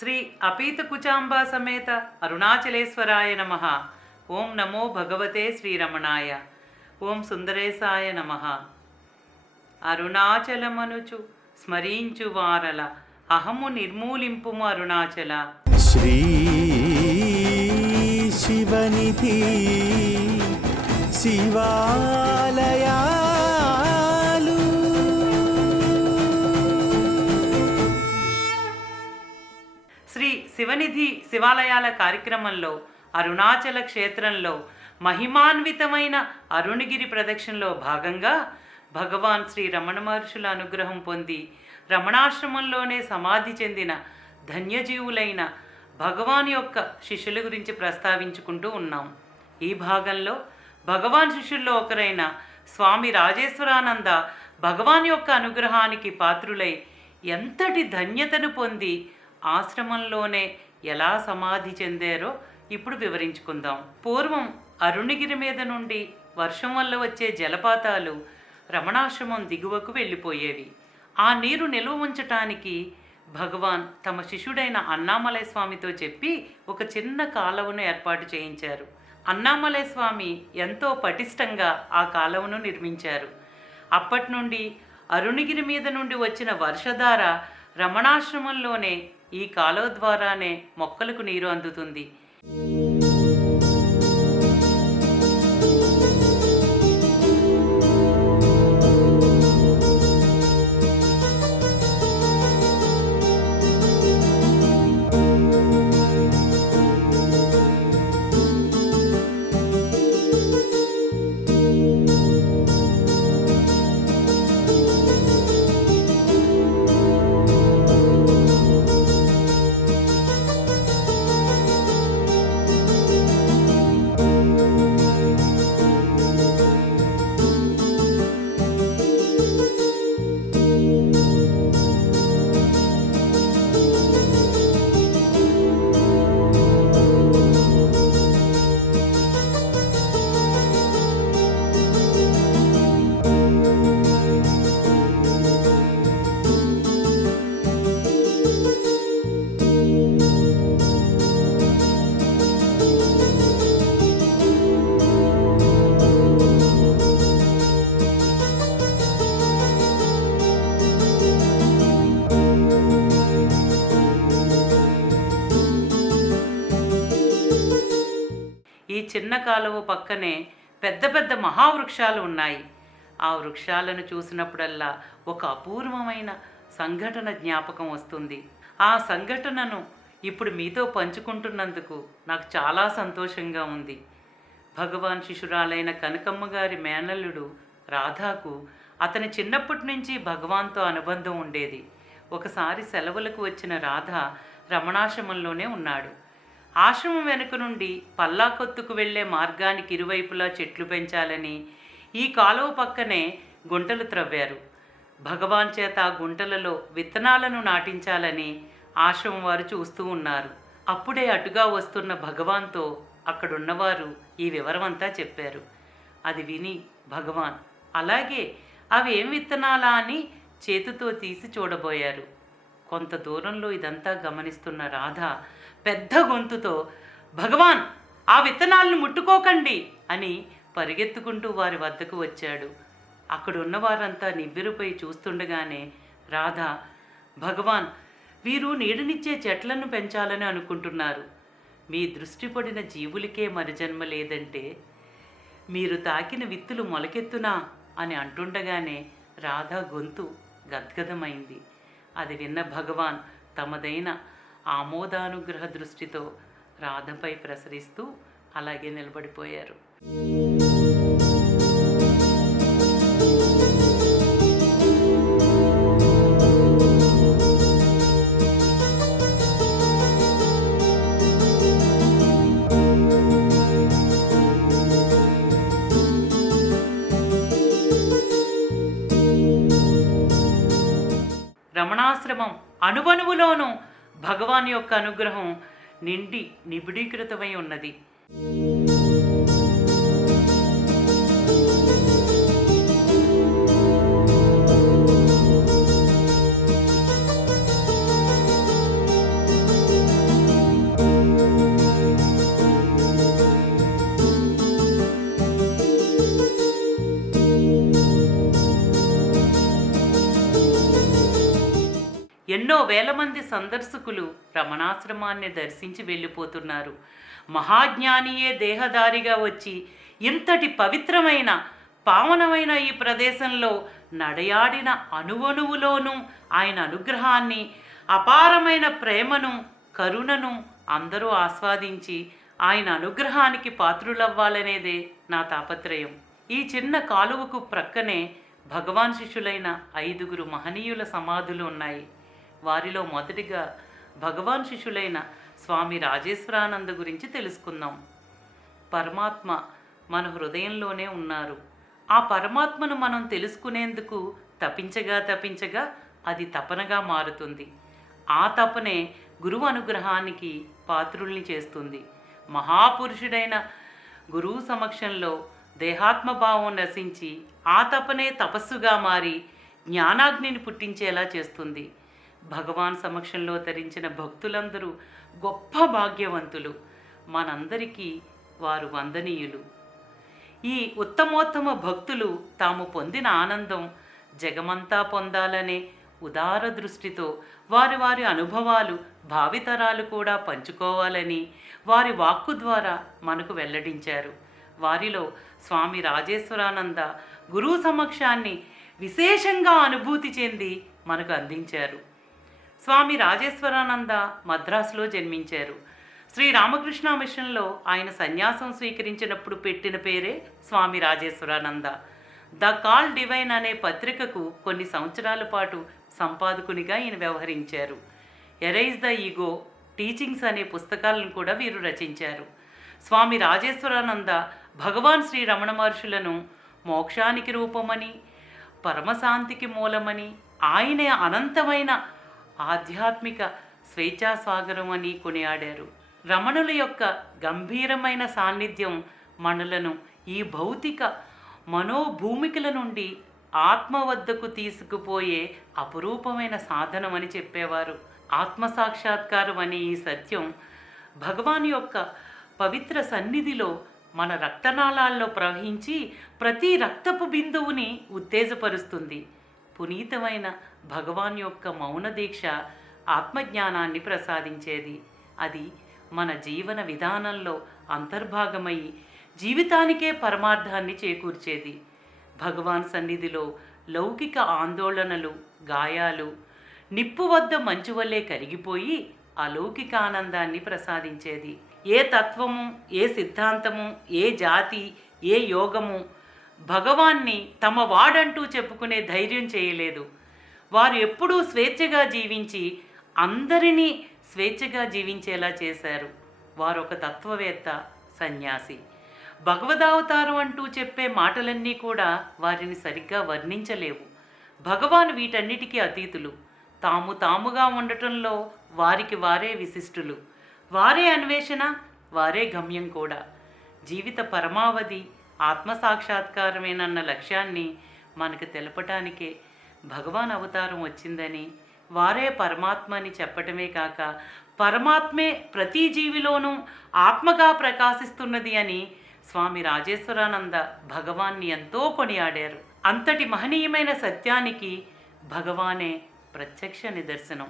శ్రీ అపీతకుచాంబా సమేత అరుణాచలేశ్వరాయ నమః. ఓం నమో భగవతే శ్రీరమణాయ. ఓం సుందరేశాయ నమః. అరుణాచలమనుచు స్మరించు వారల అహము నిర్మూలింపుము అరుణాచల. శ్రీ శివనిధి శివాలయాలు శ్రీ శివనిధి శివాలయాల కార్యక్రమంలో అరుణాచల క్షేత్రంలో మహిమాన్వితమైన అరుణగిరి ప్రదక్షిణలో భాగంగా భగవాన్ శ్రీ రమణ మహర్షుల అనుగ్రహం పొంది రమణాశ్రమంలోనే సమాధి చెందిన ధన్యజీవులైన భగవాన్ యొక్క శిష్యుల గురించి ప్రస్తావించుకుంటూ ఉన్నాం. ఈ భాగంలో భగవాన్ శిష్యుల్లో ఒకరైన స్వామి రాజేశ్వరానంద భగవాన్ యొక్క అనుగ్రహానికి పాత్రులై ఎంతటి ధన్యతను పొంది ఆశ్రమంలోనే ఎలా సమాధి చెందారో ఇప్పుడు వివరించుకుందాం. పూర్వం అరుణగిరి మీద నుండి వర్షం వల్ల వచ్చే జలపాతాలు రమణాశ్రమం దిగువకు వెళ్ళిపోయేవి. ఆ నీరు నిల్వ ఉంచటానికి భగవాన్ తమ శిష్యుడైన అన్నామలై స్వామితో చెప్పి ఒక చిన్న కాలువను ఏర్పాటు చేయించారు. అన్నామలై స్వామి ఎంతో పటిష్టంగా ఆ కాలువను నిర్మించారు. అప్పటి నుండి అరుణగిరి మీద నుండి వచ్చిన వర్షధార రమణాశ్రమంలోనే ఈ కాలువ ద్వారానే మొక్కలకు నీరు అందుతుంది. ఈ చిన్న కాలువ పక్కనే పెద్ద పెద్ద మహావృక్షాలు ఉన్నాయి. ఆ వృక్షాలను చూసినప్పుడల్లా ఒక అపూర్వమైన సంఘటన జ్ఞాపకం వస్తుంది. ఆ సంఘటనను ఇప్పుడు మీతో పంచుకుంటున్నందుకు నాకు చాలా సంతోషంగా ఉంది. భగవాన్ శిశురాలైన కనకమ్మ గారి మేనల్లుడు రాధాకు అతని చిన్నప్పటి నుంచి భగవాన్తో అనుబంధం ఉండేది. ఒకసారి సెలవులకు వచ్చిన రాధ రమణాశ్రమంలోనే ఉన్నాడు. ఆశ్రమం వెనుక నుండి పల్లాకొత్తుకు వెళ్లే మార్గానికి ఇరువైపులా చెట్లు పెంచాలని ఈ కాలువ పక్కనే గుంటలు త్రవ్వారు. భగవాన్ చేత ఆ గుంటలలో విత్తనాలను నాటించాలని ఆశ్రమం వారు చూస్తూ ఉన్నారు. అప్పుడే అటుగా వస్తున్న భగవాన్తో అక్కడున్నవారు ఈ వివరమంతా చెప్పారు. అది విని భగవాన్ అలాగే అవి ఏం విత్తనాలా అని చేతితో తీసి చూడబోయారు. కొంత దూరంలో ఇదంతా గమనిస్తున్న రాధ పెద్ద గొంతుతో భగవాన్ ఆ విత్తనాలను ముట్టుకోకండి అని పరిగెత్తుకుంటూ వారి వద్దకు వచ్చాడు. అక్కడున్న వారంతా నివ్వెరపై చూస్తుండగానే రాధ భగవాన్ వీరు నీడనిచ్చే చెట్లను పెంచాలని అనుకుంటున్నారు. మీ దృష్టి పడిన జీవులకే మరుజన్మ లేదంటే మీరు తాకిన విత్తులు మొలకెత్తునా అని అంటుండగానే రాధ గొంతు గద్గదమైంది. అది విన్న భగవాన్ తమదైన ఆమోదానుగ్రహ దృష్టితో రాధపై ప్రసరిస్తూ అలాగే నిలబడిపోయారు. రమణాశ్రమం అణువణువులోనూ భగవాన్ యొక్క అనుగ్రహం నిండి నిబిడీకృతమై ఉన్నది. ఎన్నో వేల మంది సందర్శకులు రమణాశ్రమాన్ని దర్శించి వెళ్ళిపోతున్నారు. మహాజ్ఞానియే దేహదారిగా వచ్చి ఇంతటి పవిత్రమైన పావనమైన ఈ ప్రదేశంలో నడయాడిన అణువణువులోనూ ఆయన అనుగ్రహాన్ని, అపారమైన ప్రేమను, కరుణను అందరూ ఆస్వాదించి ఆయన అనుగ్రహానికి పాత్రులవ్వాలనేదే నా తాపత్రయం. ఈ చిన్న కాలువకు ప్రక్కనే భగవాన్ శిష్యులైన 5 మహనీయుల సమాధులు ఉన్నాయి. వారిలో మొదటిగా భగవాన్ శిష్యులైన స్వామి రాజేశ్వరానంద గురించి తెలుసుకుందాం. పరమాత్మ మన హృదయంలోనే ఉన్నారు. ఆ పరమాత్మను మనం తెలుసుకునేందుకు తపించగా అది తపనగా మారుతుంది. ఆ తపనే గురువు అనుగ్రహానికి పాత్రుల్ని చేస్తుంది. మహాపురుషుడైన గురువు సమక్షంలో దేహాత్మభావం నశించి ఆ తపనే తపస్సుగా మారి జ్ఞానాగ్నిని పుట్టించేలా చేస్తుంది. భగవాన్ సమక్షంలో తరించిన భక్తులందరూ గొప్ప భాగ్యవంతులు. మనందరికీ వారు వందనీయులు. ఈ ఉత్తమోత్తమ భక్తులు తాము పొందిన ఆనందం జగమంతా పొందాలనే ఉదార దృష్టితో వారి అనుభవాలు భావితరాలు కూడా పంచుకోవాలని వారి వాక్కు ద్వారా మనకు వెల్లడించారు. వారిలో స్వామి రాజేశ్వరానంద గురువు సమక్షాన్ని విశేషంగా అనుభూతి చెంది మనకు అందించారు. స్వామి రాజేశ్వరానంద మద్రాసులో జన్మించారు. శ్రీ రామకృష్ణ మిషన్లో ఆయన సన్యాసం స్వీకరించినప్పుడు పెట్టిన పేరే స్వామి రాజేశ్వరానంద. ద కాల్ డివైన్ అనే పత్రికకు కొన్ని సంవత్సరాల పాటు సంపాదకునిగా ఈయన వ్యవహరించారు. ఎరైజ్ ద ఈగో, టీచింగ్స్ అనే పుస్తకాలను కూడా వీరు రచించారు. స్వామి రాజేశ్వరానంద భగవాన్ శ్రీ రమణ మహర్షులను మోక్షానికి రూపమని, పరమశాంతికి మూలమని, ఆయనే అనంతమైన ఆధ్యాత్మిక స్వేచ్ఛాస్వాగరం అని కొనియాడారు. రమణుల యొక్క గంభీరమైన సాన్నిధ్యం మనలను ఈ భౌతిక మనోభూమికల నుండి ఆత్మ వద్దకు తీసుకుపోయే అపురూపమైన సాధనం అని చెప్పేవారు. ఆత్మసాక్షాత్కారం అనే ఈ సత్యం భగవాన్ యొక్క పవిత్ర సన్నిధిలో మన రక్తనాళాల్లో ప్రవహించి ప్రతి రక్తపు బిందువుని ఉత్తేజపరుస్తుంది. పునీతమైన భగవాన్ యొక్క మౌన దీక్ష ఆత్మజ్ఞానాన్ని ప్రసాదించేది. అది మన జీవన విధానంలో అంతర్భాగమై జీవితానికే పరమార్థాన్ని చేకూర్చేది. భగవాన్ సన్నిధిలో లౌకిక ఆందోళనలు, గాయాలు నిప్పు వద్ద మంచు వల్లే కరిగిపోయి అలౌకిక ఆనందాన్ని ప్రసాదించేది. ఏ తత్వము, ఏ సిద్ధాంతము, ఏ జాతి, ఏ యోగము భగవాన్ని తమ వాడంటూ చెప్పుకునే ధైర్యం చేయలేదు. వారు ఎప్పుడూ స్వేచ్ఛగా జీవించి అందరినీ స్వేచ్ఛగా జీవించేలా చేశారు. వారు ఒక తత్వవేత్త, సన్యాసి. భగవదావతారం అంటూ చెప్పే మాటలన్నీ కూడా వారిని సరిగ్గా వర్ణించలేవు. భగవాన్ వీటన్నిటికీ అతీతులు. తాముగా ఉండటంలో వారికి వారే విశిష్టులు. వారే అన్వేషణ, వారే గమ్యం కూడా. జీవిత పరమావధి ఆత్మసాక్షాత్కారమేనన్న లక్ష్యాన్ని మనకు తెలపటానికే భగవాన్ అవతారం వచ్చిందని, వారే పరమాత్మ అని చెప్పటమే కాక పరమాత్మే ప్రతి జీవిలోనూ ఆత్మగా ప్రకాశిస్తున్నది అని స్వామి రాజేశ్వరానంద భగవాన్ని ఎంతో కొనియాడారు. అంతటి మహనీయమైన సత్యానికి భగవానే ప్రత్యక్ష నిదర్శనం.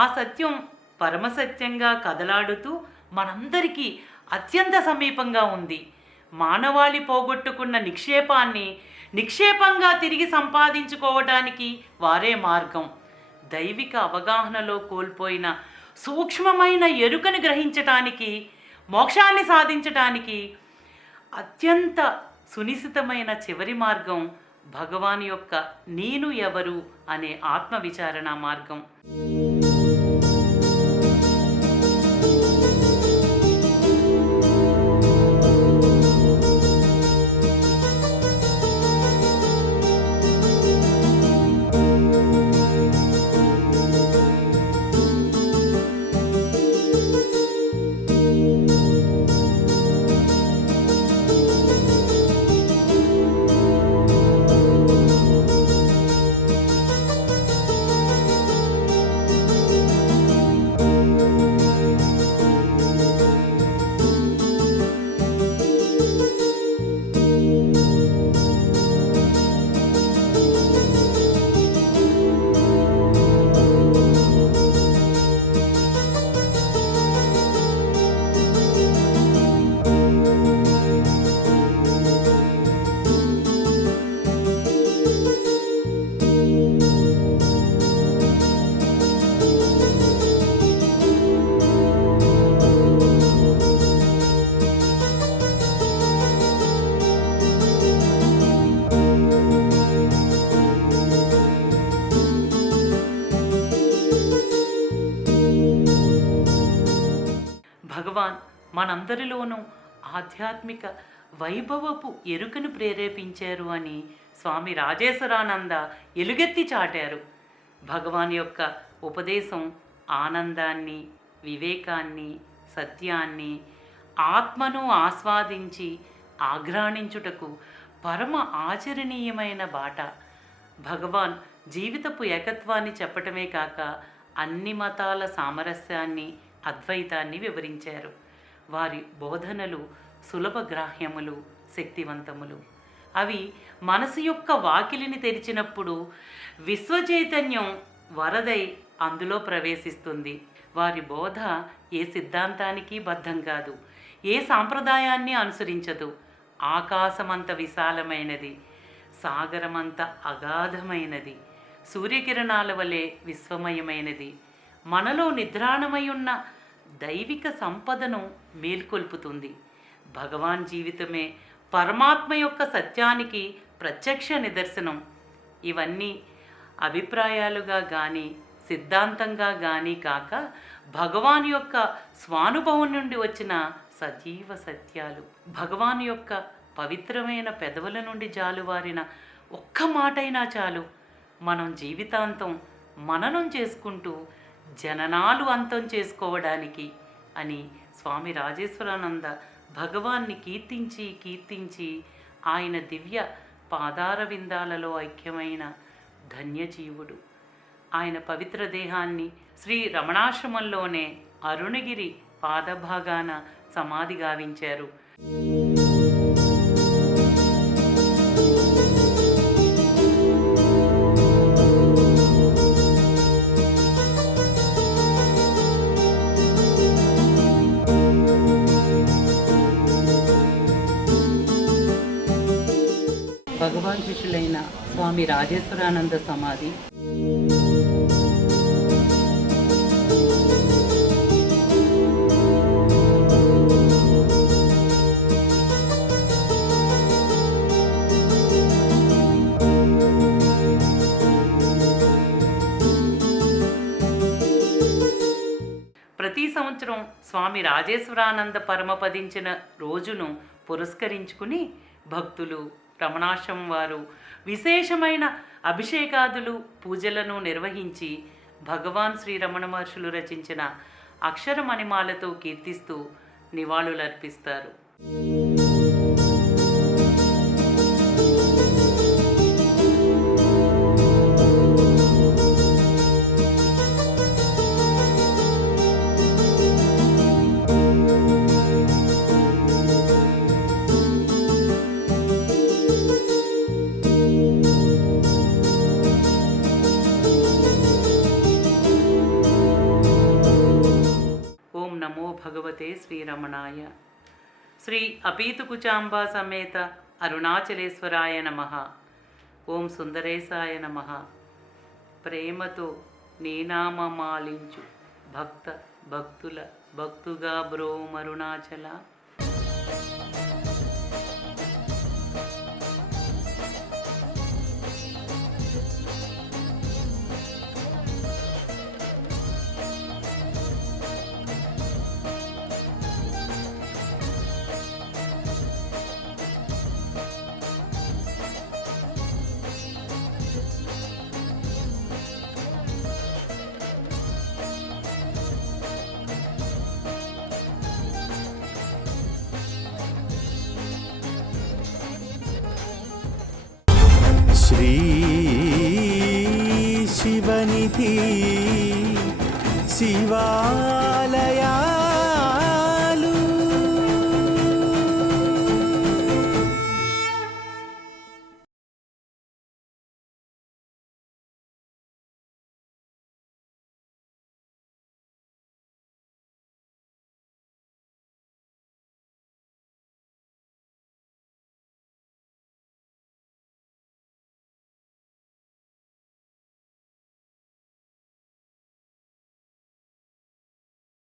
ఆ సత్యం పరమసత్యంగా కదలాడుతూ మనందరికీ అత్యంత సమీపంగా ఉంది. మానవాళి పోగొట్టుకున్న నిక్షేపాన్ని నిక్షేపంగా తిరిగి సంపాదించుకోవడానికి వారే మార్గం. దైవిక అవగాహనలో కోల్పోయిన సూక్ష్మమైన ఎరుకను గ్రహించటానికి, మోక్షాన్ని సాధించటానికి అత్యంత సునిశితమైన చివరి మార్గం భగవాన్ యొక్క నేను ఎవరు అనే ఆత్మవిచారణ మార్గం. మనందరిలోనూ ఆధ్యాత్మిక వైభవపు ఎరుకను ప్రేరేపించారు అని స్వామి రాజేశ్వరానంద ఎలుగెత్తి చాటారు. భగవాన్ యొక్క ఉపదేశం ఆనందాన్ని, వివేకాన్ని, సత్యాన్ని, ఆత్మను ఆస్వాదించి ఆఘ్రాణించుటకు పరమ ఆచరణీయమైన బాట. భగవాన్ జీవితపు ఏకత్వాన్ని చెప్పటమే కాక అన్ని మతాల సామరస్యాన్ని, అద్వైతాన్ని వివరించారు. వారి బోధనలు సులభ గ్రాహ్యములు, శక్తివంతములు. అవి మనసు యొక్క వాకిలిని తెరిచినప్పుడు విశ్వచైతన్యం వరదై అందులో ప్రవేశిస్తుంది. వారి బోధ ఏ సిద్ధాంతానికి బద్ధం కాదు, ఏ సాంప్రదాయాన్ని అనుసరించదు. ఆకాశమంత విశాలమైనది, సాగరమంత అగాధమైనది, సూర్యకిరణాల వలె విశ్వమయమైనది. మనలో నిద్రాణమై ఉన్న దైవిక సంపదను మేల్కొల్పుతుంది. భగవాన్ జీవితమే పరమాత్మ యొక్క సత్యానికి ప్రత్యక్ష నిదర్శనం. ఇవన్నీ అభిప్రాయాలుగా కానీ సిద్ధాంతంగా కానీ కాక భగవాన్ యొక్క స్వానుభవం నుండి వచ్చిన సజీవ సత్యాలు. భగవాన్ యొక్క పవిత్రమైన పెదవుల నుండి జాలువారిన ఒక్క మాటైనా చాలు మనం జీవితాంతం మననం చేసుకుంటూ జననాలు అంతం చేసుకోవడానికి అని స్వామి రాజేశ్వరానంద భగవాన్ని కీర్తించి ఆయన దివ్య పాదార విందాలలో ఐక్యమైన ధన్యజీవుడు. ఆయన పవిత్ర దేహాన్ని శ్రీ రమణాశ్రమంలోనే అరుణగిరి పాదభాగాన సమాధి గావించారు. భగవాన్ శిష్యులైన స్వామి రాజేశ్వరానంద సమాధి ప్రతి సంవత్సరం స్వామి రాజేశ్వరానంద పరమపదించిన రోజును పురస్కరించుకుని భక్తులు, రమణాశ్రమం వారు విశేషమైన అభిషేకాదులు, పూజలను నిర్వహించి భగవాన్ శ్రీ రమణ మహర్షులు రచించిన అక్షరమణిమాలతో కీర్తిస్తూ నివాళులర్పిస్తారు. నమో భగవతే శ్రీరమణాయ. శ్రీ అపీతుకుచాంబా సమేత అరుణాచలేశ్వరాయ నమః. ఓం సుందరేశాయ నమః. ప్రేమతో నీనామమాలించు భక్తుల భక్తుగా బ్రోమరుణాచల. श्री शिवनिधि शिवालया